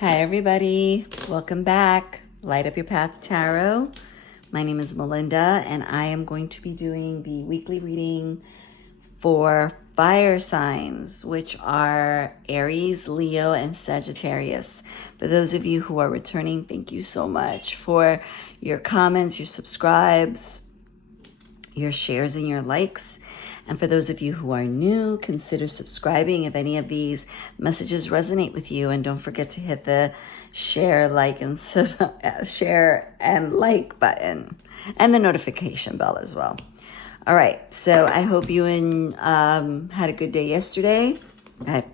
Hi everybody, welcome back. Light Up Your Path Tarot. My name is Melinda and I am going to be doing the weekly reading for fire signs, which are Aries, Leo, and Sagittarius. For those of you who are returning, thank you so much for your comments, your subscribes, your shares, and your likes. And for those of you who are new, consider subscribing if any of these messages resonate with you. And don't forget to hit the share, like, and share and like button and the notification bell as well. All right. So I hope you had a good day yesterday. I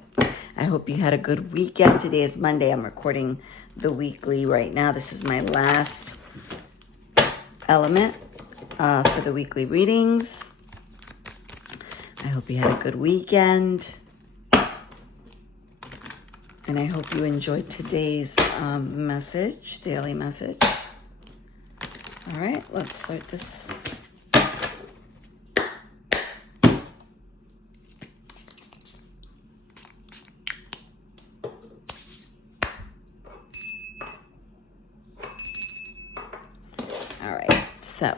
hope you had a good weekend. Today is Monday. I'm recording the weekly right now. This is my last element for the weekly readings. I hope you had a good weekend. And I hope you enjoyed today's message, daily message. All right, let's start this. All right, so.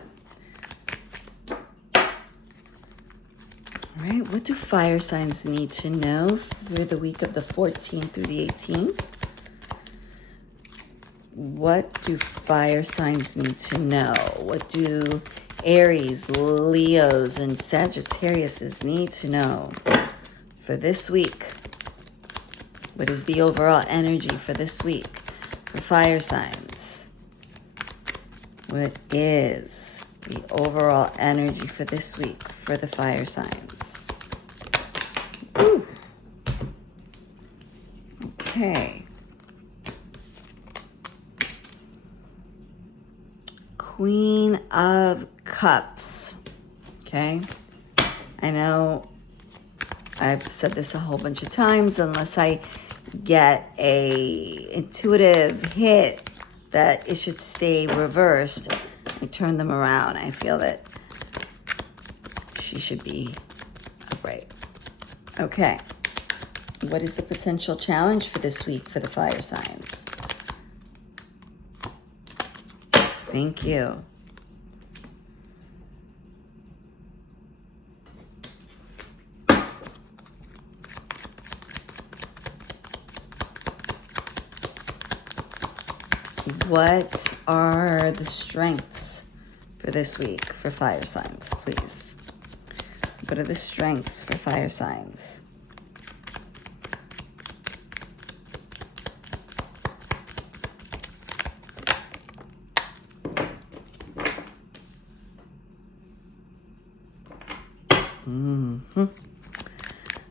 All right, what do fire signs need to know for the week of the 14th through the 18th? What do fire signs need to know? What do Aries, Leos, and Sagittariuses need to know for this week? What is the overall energy for this week for fire signs? What is the overall energy for this week for the fire signs? Ooh. Okay. Queen of Cups. Okay. I know I've said this a whole bunch of times, unless I get a intuitive hit that it should stay reversed, I turn them around. I feel that she should be upright. Okay. What is the potential challenge for this week for the fire signs? Thank you. What are the strengths for this week for fire signs, please? What are the strengths for fire signs?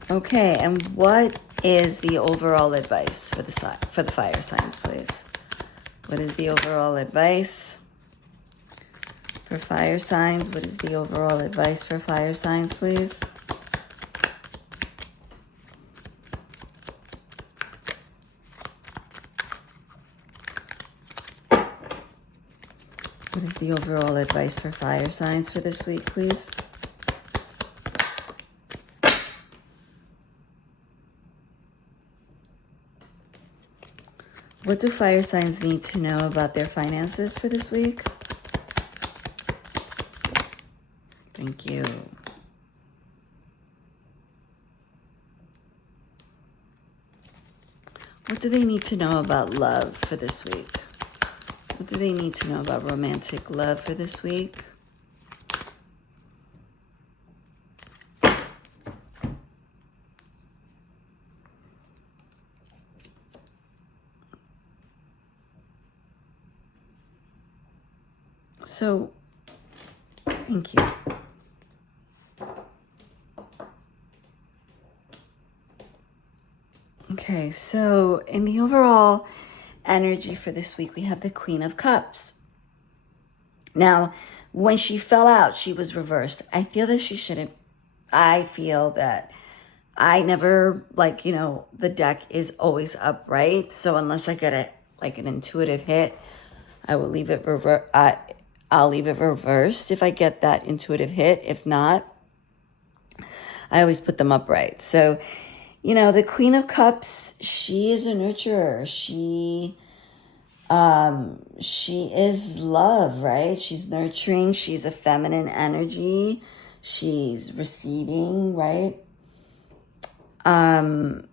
Okay, and what is the overall advice for the fire signs, please? What is the overall advice for fire signs? What is the overall advice for fire signs, please? What is the overall advice for fire signs for this week, please? What do fire signs need to know about their finances for this week? Thank you. What do they need to know about love for this week? What do they need to know about romantic love for this week? So, thank you. Okay, so in the overall energy for this week, we have the Queen of Cups. Now, when she fell out, she was reversed. I feel that she shouldn't. I feel that I never, the deck is always upright. So unless I get an intuitive hit, I will leave it I'll leave it reversed if I get that intuitive hit. If not, I always put them upright. So the Queen of Cups, she is a nurturer. She is love, right? She's nurturing. She's a feminine energy. She's receiving, right? In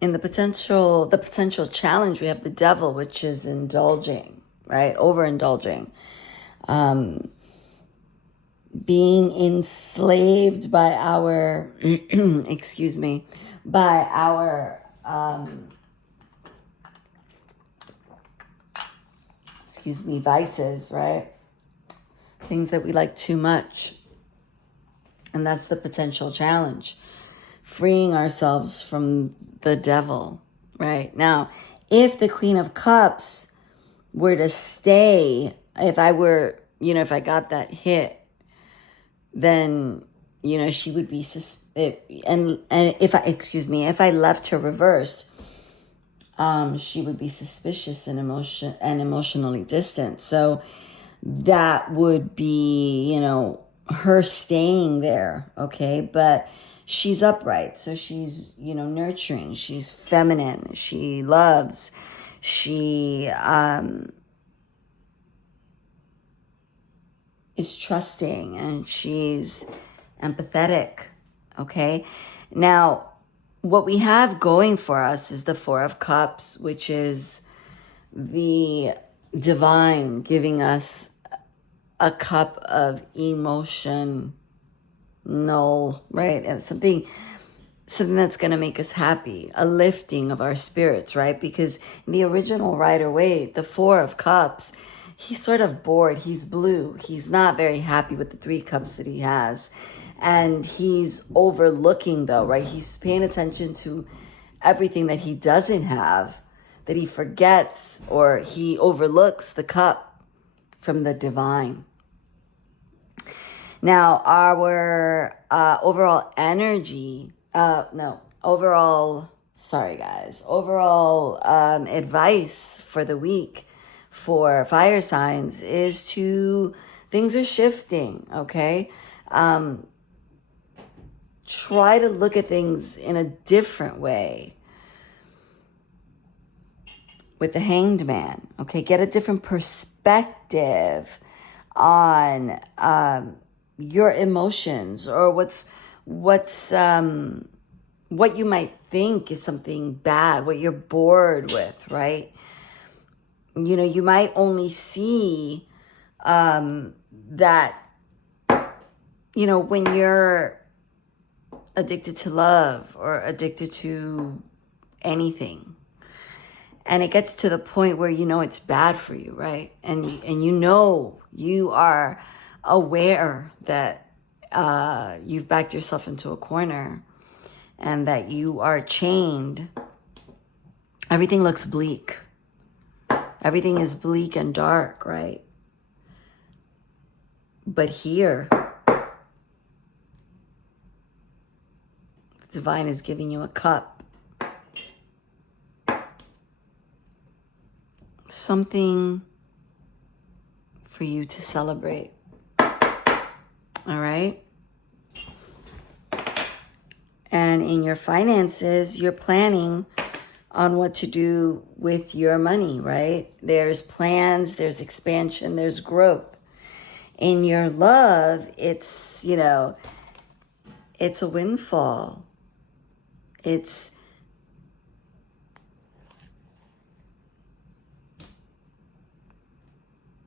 the potential challenge, we have the devil, which is indulging, right? Overindulging. Being enslaved by our, excuse me, by our, vices, right? Things that we like too much. And that's the potential challenge. Freeing ourselves from the devil, right? Now, if the Queen of Cups were to stay, if I got that hit, then, she would be, and if I left her reversed, she would be suspicious and emotionally distant. So that would be, her staying there, okay? But she's upright, so she's, nurturing, she's feminine, she loves, she is trusting, and she's empathetic, okay? Now, what we have going for us is the Four of Cups, which is the divine giving us a cup of emotional, right? Something that's going to make us happy, a lifting of our spirits, right? Because in the original Rider-Waite, the Four of Cups, he's sort of bored. He's blue. He's not very happy with the Three Cups that he has. And he's overlooking, though, right? He's paying attention to everything that he doesn't have, that he forgets, or he overlooks the cup from the divine. Now, our overall energy, overall advice for the week for fire signs is things are shifting, okay? Try to look at things in a different way. With the Hanged Man, okay? Get a different perspective on your emotions, or what you might think is something bad, what you're bored with, right? You might only see that, when you're addicted to love or addicted to anything, and it gets to the point where it's bad for you, right? And you are aware that you've backed yourself into a corner and that you are chained. Everything looks bleak. Everything is bleak and dark, right? But here, the divine is giving you a cup. Something for you to celebrate. All right? And in your finances, you're planning on what to do with your money, right? There's plans, there's expansion, there's growth. In your love, it's, it's a windfall. It's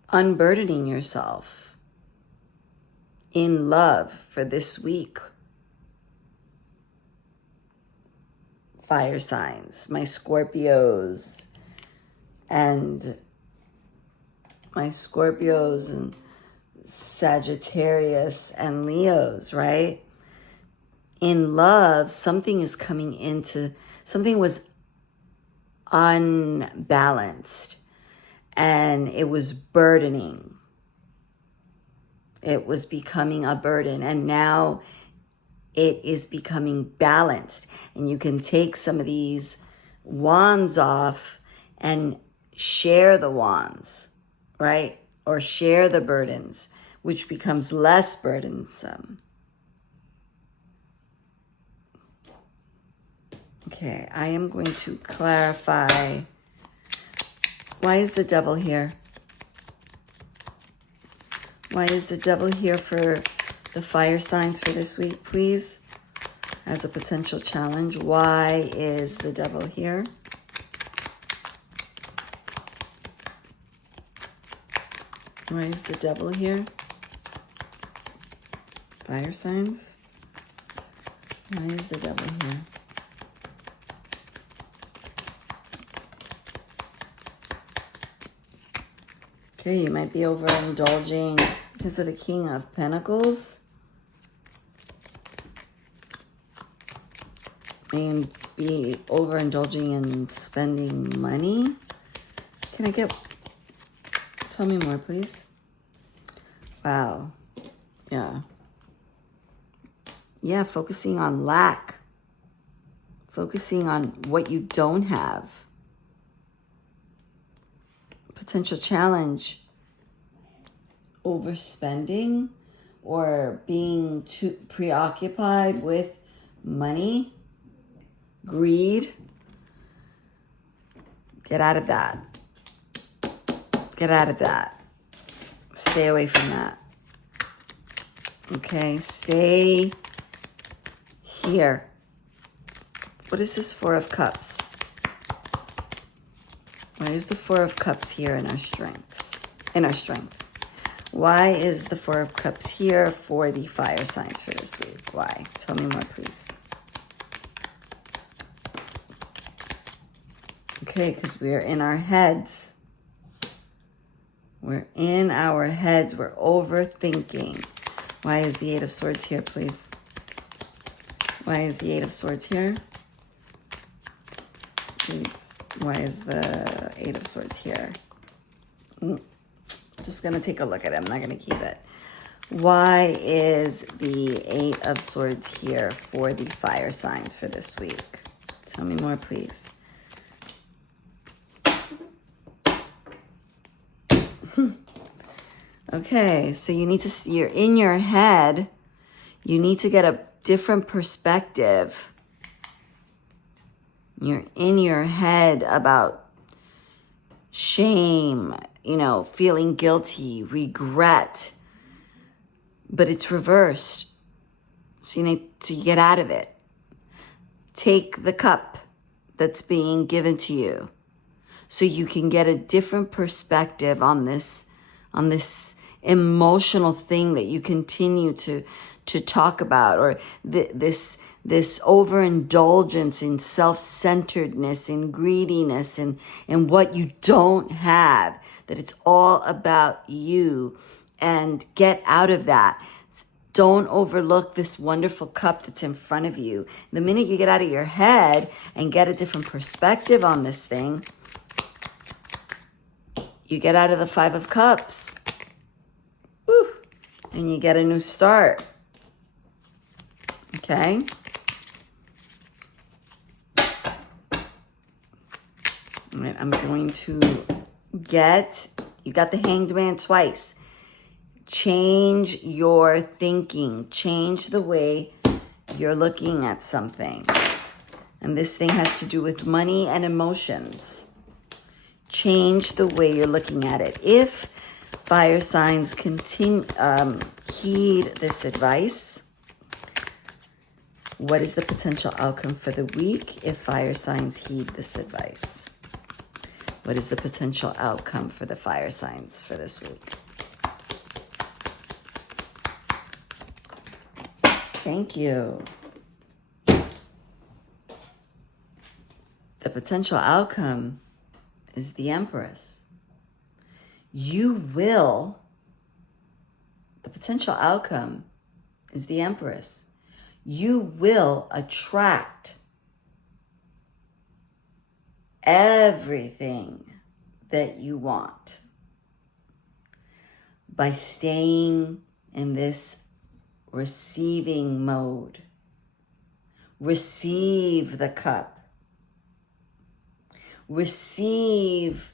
unburdening yourself in love for this week. Fire signs, my Scorpios and Sagittarius and Leos, right? In love, something is coming into, something was unbalanced and it was burdening. It was becoming a burden, and now it is becoming balanced. And you can take some of these wands off and share the wands, right? Or share the burdens, which becomes less burdensome. Okay, I am going to clarify. Why is the devil here? Why is the devil here for the fire signs for this week, please? As a potential challenge. Why is the devil here? Why is the devil here? Fire signs. Why is the devil here? Okay, you might be overindulging because of the King of Pentacles. And be overindulging in spending money. Can I get... Tell me more, please. Wow. Yeah. Yeah, focusing on lack. Focusing on what you don't have. Potential challenge. Overspending or being too preoccupied with money. Greed. Get out of that. Get out of that. Stay away from that. Okay, stay here. What is this Four of Cups? Why is the Four of Cups here in our strengths? In our strength. Why is the Four of Cups here for the fire signs for this week? Why? Tell me more, please. Okay, because we're in our heads. We're in our heads. We're overthinking. Why is the Eight of Swords here, please? Why is the Eight of Swords here? Please. Why is the Eight of Swords here? Just going to take a look at it. I'm not going to keep it. Why is the Eight of Swords here for the fire signs for this week? Tell me more, please. Okay, so you need to, you're in your head. You need to get a different perspective. You're in your head about shame, you know, feeling guilty, regret, but it's reversed. So you need to get out of it. Take the cup that's being given to you so you can get a different perspective on this emotional thing that you continue to talk about, or this overindulgence in self-centeredness, in greediness, and what you don't have, that it's all about you, and get out of that. Don't overlook this wonderful cup that's in front of you. The minute you get out of your head and get a different perspective on this thing, you get out of the Five of Cups. Woo, and you get a new start. Okay? All right, I'm going to get, you got the Hanged Man twice. Change your thinking. Change the way you're looking at something. And this thing has to do with money and emotions. Change the way you're looking at it. If fire signs heed this advice, what is the potential outcome for the week if fire signs heed this advice? What is the potential outcome for the fire signs for this week? Thank you. The potential outcome is the Empress. The potential outcome is the Empress. You will attract everything that you want by staying in this receiving mode. Receive the cup. Receive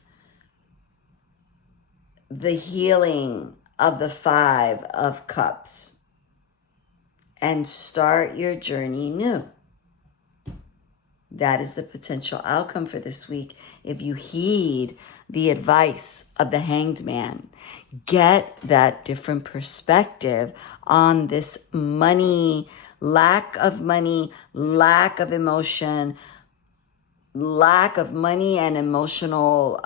the healing of the Five of Cups and start your journey new. That is the potential outcome for this week if you heed the advice of the Hanged Man. Get that different perspective on this money, lack of emotion, lack of money and emotional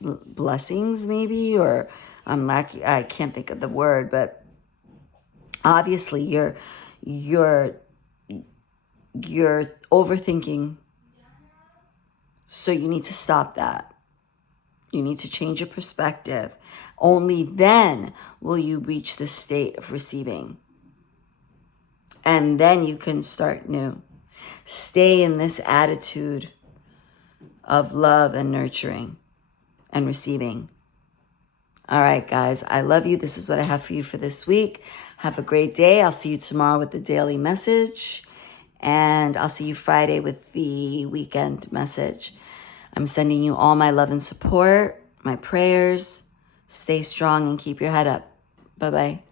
blessings, maybe, or I can't think of the word, but obviously you're overthinking. So you need to stop that. You need to change your perspective. Only then will you reach the state of receiving. And then you can start new. Stay in this attitude of love and nurturing and receiving. All right, guys, I love you. This is what I have for you for this week. Have a great day. I'll see you tomorrow with the daily message. And I'll see you Friday with the weekend message. I'm sending you all my love and support, my prayers. Stay strong and keep your head up. Bye-bye.